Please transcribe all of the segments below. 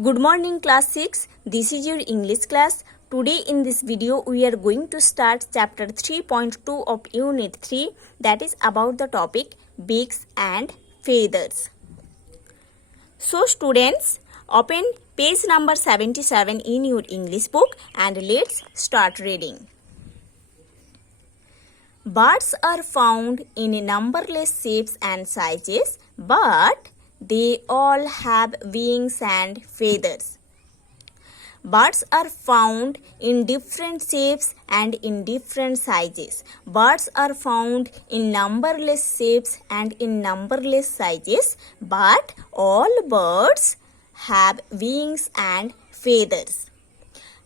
Good morning class 6. This is your English class. Today in this video we are going to start chapter 3.2 of unit 3, that is about the topic beaks and feathers. So students, open page number 77 in your English book and let's start reading. Birds are found in numberless shapes and sizes, but they all have wings and feathers. Birds are found in different shapes and in different sizes. Birds are found in numberless shapes and in numberless sizes, but all birds have wings and feathers.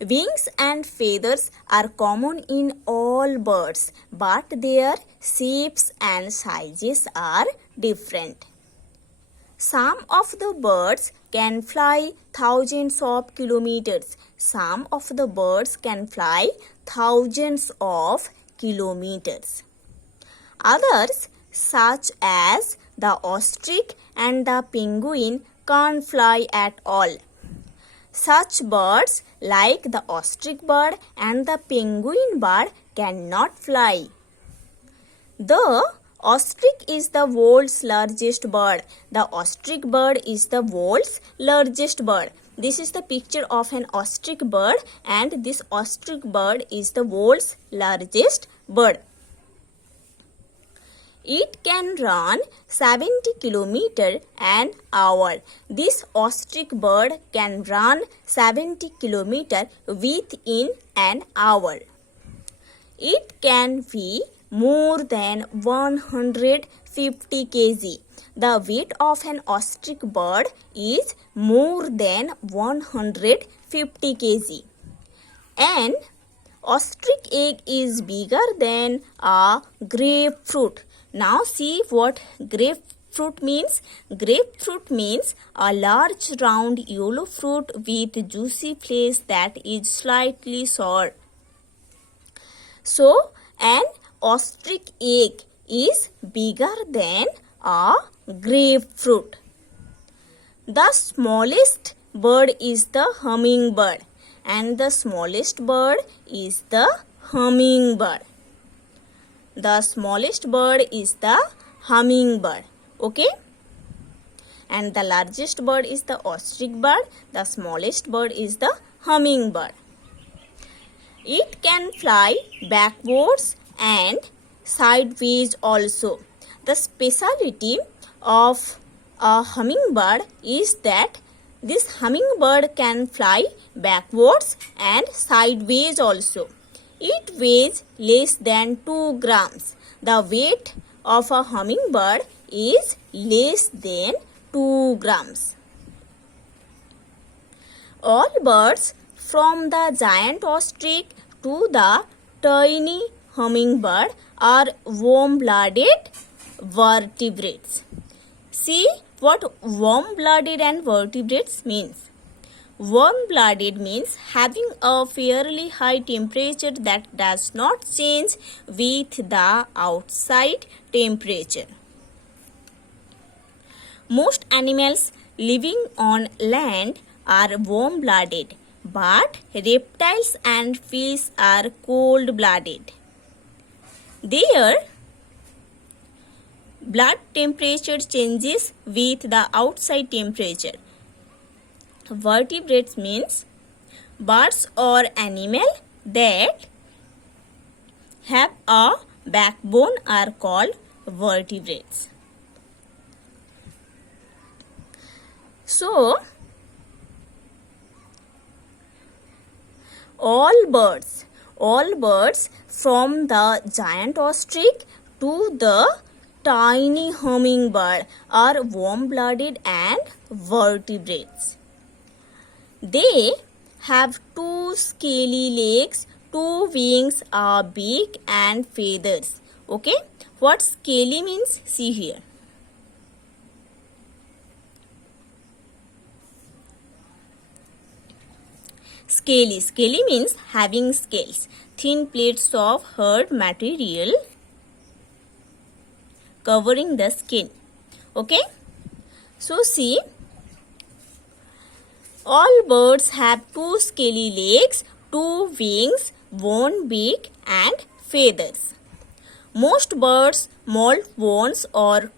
Wings and feathers are common in all birds, but their shapes and sizes are different. Some of the birds can fly thousands of kilometers. Some of the birds can fly thousands of kilometers. Others, such as the ostrich and the penguin, can't fly at all. Such birds like the ostrich bird and the penguin bird cannot fly. The ostrich is the world's largest bird. The ostrich bird is the world's largest bird. This is the picture of an ostrich bird, and this ostrich bird is the world's largest bird. It can run 70 km an hour. This ostrich bird can run 70 km within an hour. It can be more than 150 kg. The weight of an ostrich bird is more than 150 kg. An ostrich egg is bigger than a grapefruit. Now see what grapefruit means. Grapefruit means a large round yellow fruit with juicy flesh that is slightly sour. So, an ostrich egg is bigger than a grapefruit. The smallest bird is the hummingbird, and the smallest bird is the hummingbird. The smallest bird is the hummingbird. Okay? And the largest bird is the ostrich bird. The smallest bird is the hummingbird. It can fly backwards and sideways also. The speciality of a hummingbird is that this hummingbird can fly backwards and sideways also. It weighs less than 2 grams. The weight of a hummingbird is less than 2 grams. All birds from the giant ostrich to the tiny hummingbird are warm-blooded vertebrates. See what warm-blooded and vertebrates means. Warm-blooded means having a fairly high temperature that does not change with the outside temperature. Most animals living on land are warm-blooded, but reptiles and fish are cold-blooded. Their blood temperature changes with the outside temperature. Vertebrates means birds or animal that have a backbone are called vertebrates. So, all birds from the giant ostrich to the tiny hummingbird are warm-blooded and vertebrates. They have 2 scaly legs, 2 wings, a beak and feathers. Okay? What scaly means? See here. Scaly. Scaly means having scales. Thin plates of hard material covering the skin. Okay? So see, All birds have two scaly legs, two wings, one beak and feathers. Most birds molt once or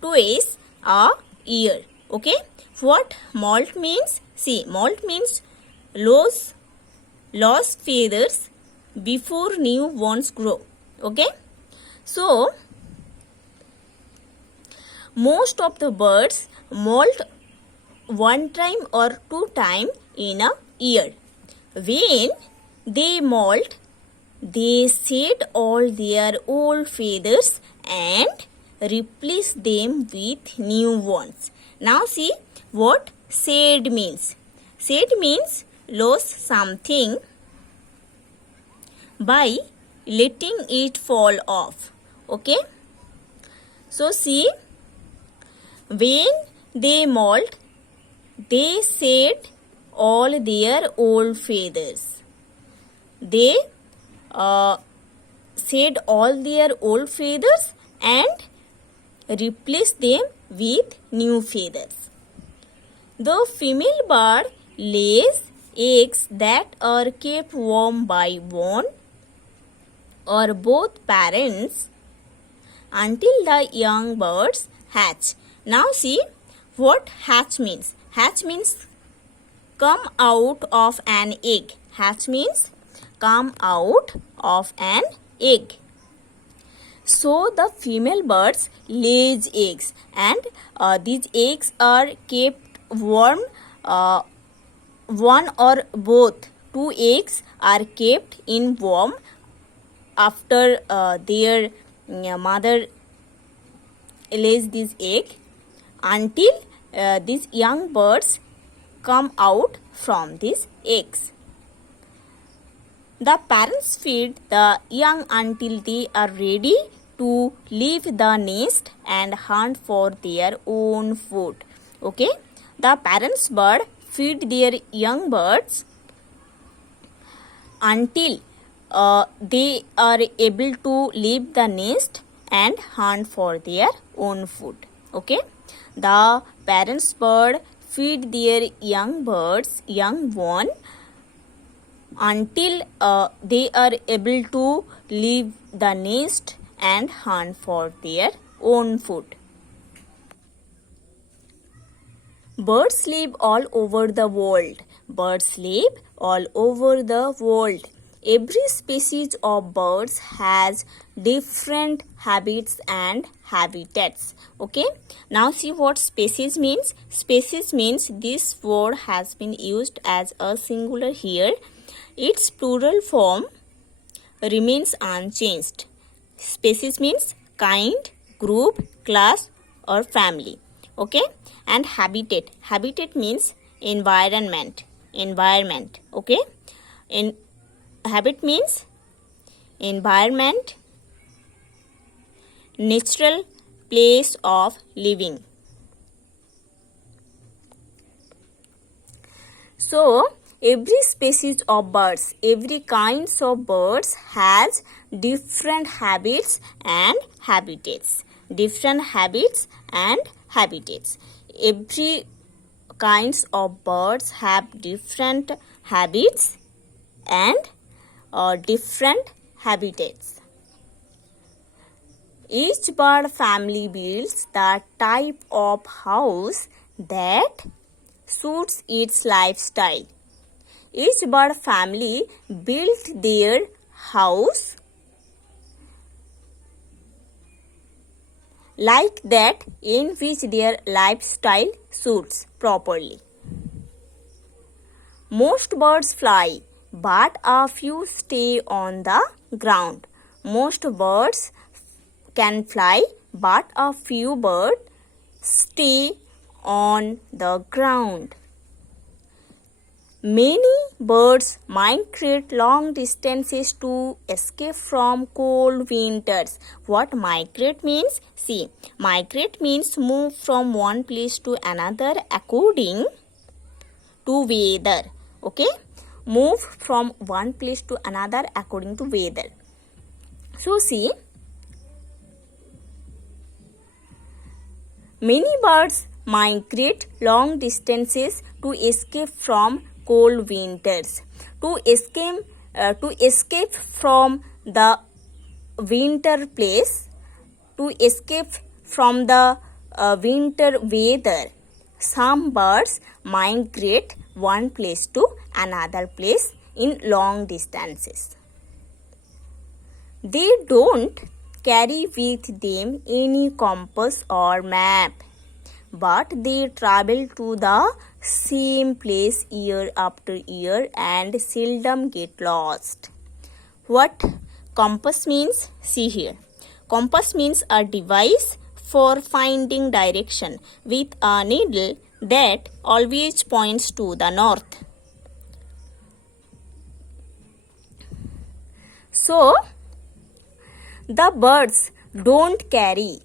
twice a year. Okay, what molt means? See, molt means lost feathers before new ones grow. Okay, so most of the birds molt one time or two time in a year. When they molt, they shed all their old feathers and replace them with new ones. Now see what shed means. Shed means lose something by letting it fall off. Okay, so see, when they molt, they shed all their old feathers. They shed all their old feathers and replace them with new feathers. The female bird lays eggs that are kept warm by one or both parents until the young birds hatch. Now see what hatch means. Hatch means come out of an egg. Hatch means come out of an egg. So the female birds lays eggs and these eggs are kept warm. One or both two eggs are kept in warm after their mother lays this egg until these young birds come out from these eggs. The parents feed the young until they are ready to leave the nest and hunt for their own food. Okay, the parents bird feed their young birds until they are able to leave the nest and hunt for their own food. Okay, the parents bird feed their young birds, young one, until they are able to leave the nest and hunt for their own food. Birds live all over the world. Birds live all over the world. Every species of birds has different habits and habitats. Okay, now see what species means. Species means this word has been used as a singular here. Its plural form remains unchanged. Species means kind, group, class or family. Okay, and habitat. Habitat means environment. Okay, in habit means environment, natural place of living. So every species of birds, every kinds of birds has different habits and habitats. Different habits and habitats. Every kinds of birds have different habits and different habitats. Each bird family builds the type of house that suits its lifestyle. Each bird family built their house like that in which their lifestyle suits properly. Most birds fly, but a few stay on the ground. Most birds can fly, but a few birds stay on the ground. Many birds migrate long distances to escape from cold winters. What migrate means? See, migrate means move from one place to another according to weather. Okay, move from one place to another according to weather. So see, many birds migrate long distances to escape from cold winters. To escape from the winter place, to escape from the winter weather, some birds migrate one place to another place in long distances. They don't carry with them any compass or map, but they travel to the same place year after year and seldom get lost. What compass means? See here. Compass means a device for finding direction with a needle that always points to the north. So, the birds don't carry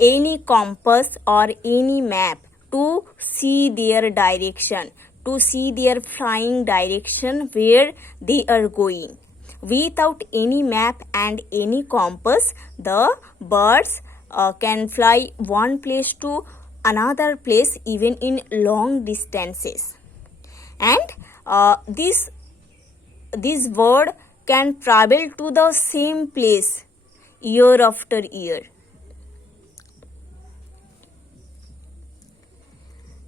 any compass or any map to see their direction, to see their flying direction where they are going. Without any map and any compass, the birds can fly one place to another place even in long distances. And this bird can travel to the same place year after year.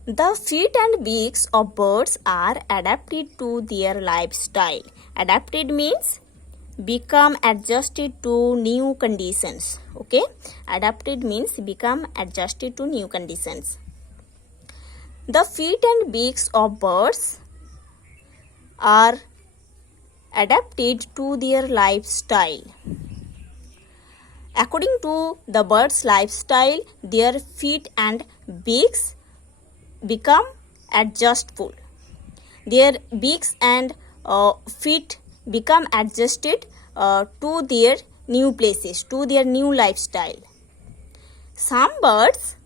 The feet and beaks of birds are adapted to their lifestyle. Adapted means become adjusted to new conditions. Okay, adapted means become adjusted to new conditions. The feet and beaks of birds are adapted to their lifestyle. According to the bird's lifestyle, their feet and beaks become adjustable. Their beaks and feet become adjusted to their new places, to their new lifestyle. Some birds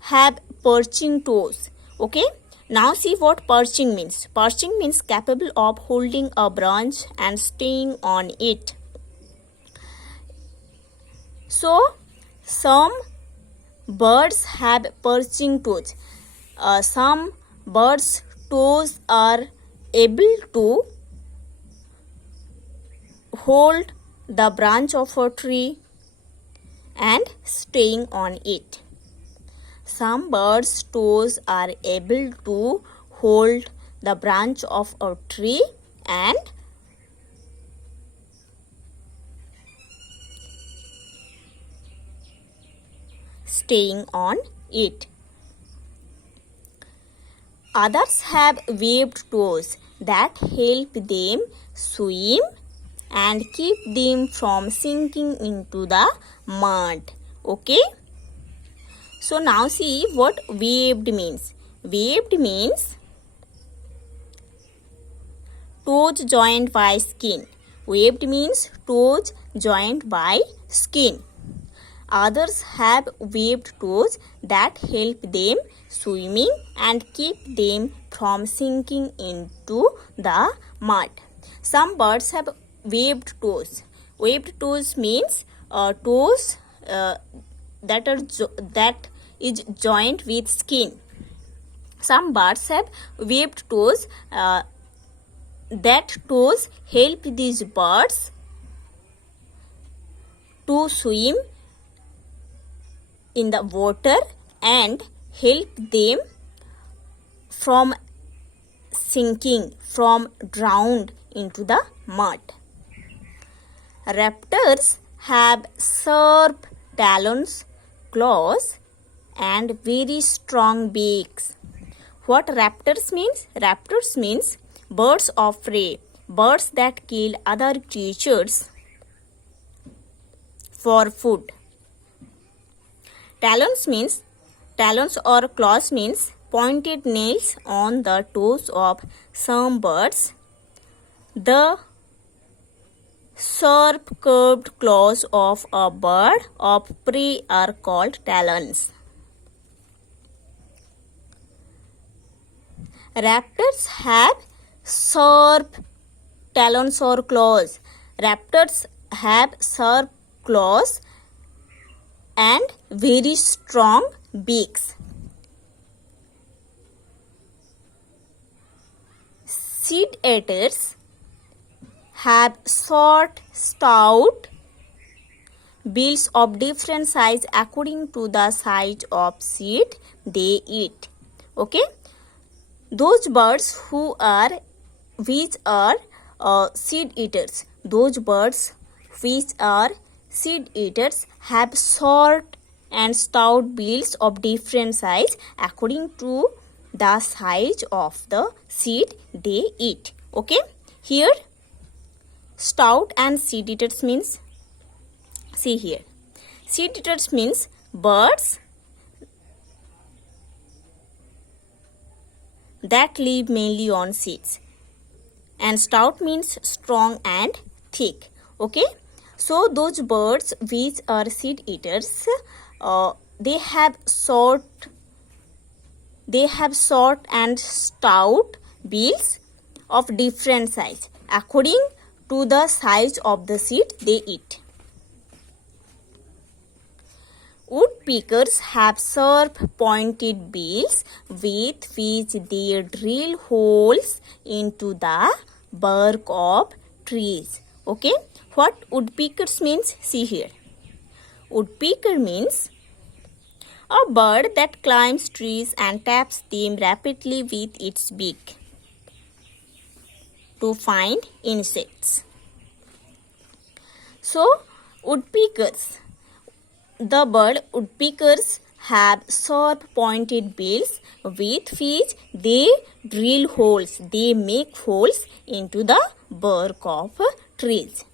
have perching toes. Okay, now see what perching means. Perching means capable of holding a branch and staying on it. So, some birds have perching toes. Some birds' toes are able to hold the branch of a tree and staying on it. Some birds' toes are able to hold the branch of a tree and staying on it. Others have webbed toes that help them swim and keep them from sinking into the mud. Okay? So now see what webbed means. Webbed means toes joined by skin. Webbed means toes joined by skin. Others have webbed toes that help them swimming and keep them from sinking into the mud. Some birds have webbed toes. Webbed toes means toes that is joined with skin. Some birds have webbed toes. That toes help these birds to swim in the water and help them from sinking, from drowned into the mud. Raptors have sharp talons, claws and very strong beaks. What raptors means? Raptors means birds of prey, birds that kill other creatures for food. Talons or claws means pointed nails on the toes of some birds. The sharp curved claws of a bird of prey are called talons. Raptors have sharp talons or claws. Raptors have sharp claws and very strong beaks. Seed eaters have short, stout bills of different size according to the size of seed they eat. Okay, those birds which are seed eaters, those birds which are seed eaters have short and stout bills of different size according to the size of the seed they eat. Okay, here stout and seed eaters means, see here, seed eaters means birds that live mainly on seeds, and stout means strong and thick. Okay, so those birds which are seed eaters, they have short and stout bills of different size according to the size of the seed they eat. Woodpeckers have sharp pointed bills with which they drill holes into the bark of trees. Okay, what woodpeckers means? See here. Woodpecker means a bird that climbs trees and taps them rapidly with its beak to find insects. So, the bird woodpeckers have sharp pointed bills with which they drill holes. They make holes into the bark of trees.